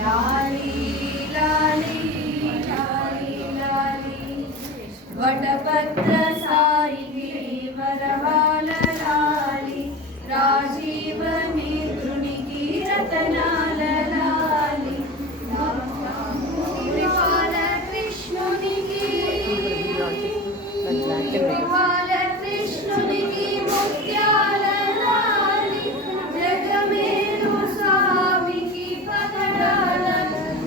లాలి లాలి లాలి లాలి వటపత్ర సాయికి వరహాల లాలి రాజీవ నేత్రునికి రతనాల లాలి మునిపాల కృష్ణునికి మునిపాల కృష్ణునికి ముత్యాల లాలి జగమేరు స్వామికి పగడాల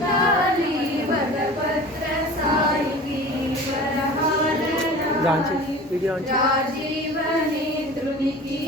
లాలి వటపత్ర సాయికి వరహాల లాలి రాజీవ నేత్రునికి